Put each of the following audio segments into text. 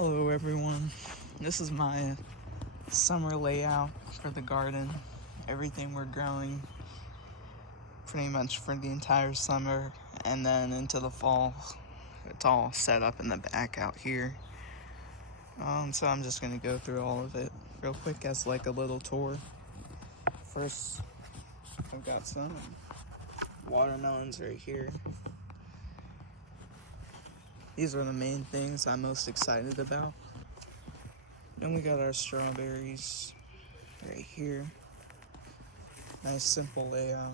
Hello everyone, this is my summer layout for the garden. Everything we're growing pretty much for the entire summer, and then into the fall it's all set up in the back out here. So I'm just gonna go through all of it real quick as like a little tour. First, I've got some watermelons right here. These are the main things I'm most excited about. Then we got our strawberries right here. Nice simple layout.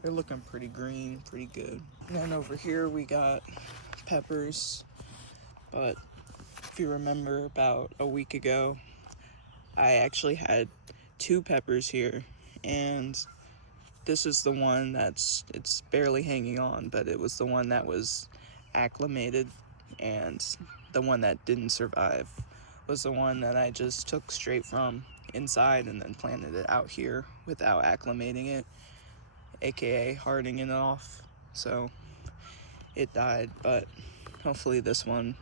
They're looking pretty green, pretty good. And then over here we got peppers. But if you remember, about a week ago, I actually had 2 peppers here, and this is the one it's barely hanging on, but it was the one that was acclimated, and the one that didn't survive was the one that I just took straight from inside and then planted it out here without acclimating it, aka hardening it off. So it died, but hopefully this one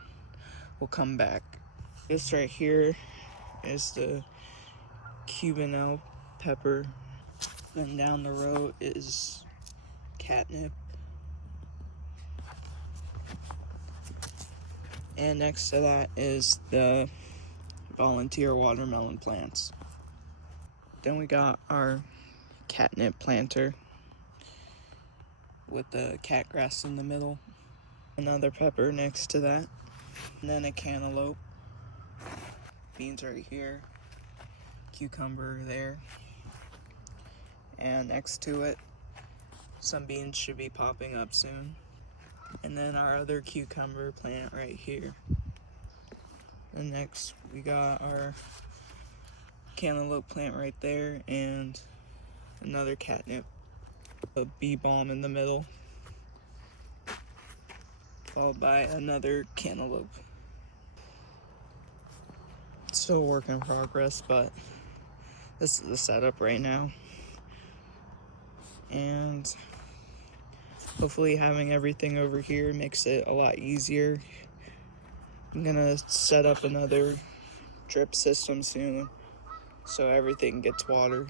will come back. This right here is the Cubanelle pepper. Then down the road is catnip. And next to that is the volunteer watermelon plants. Then we got our catnip planter with the catgrass in the middle. Another pepper next to that. And then a cantaloupe. Beans right here. Cucumber there. And next to it, some beans should be popping up soon. And then our other cucumber plant right here. And next we got our cantaloupe plant right there, and another catnip. A bee balm in the middle, followed by another cantaloupe. Still a work in progress, but this is the setup right now. And hopefully having everything over here makes it a lot easier. I'm gonna set up another drip system soon so everything gets watered.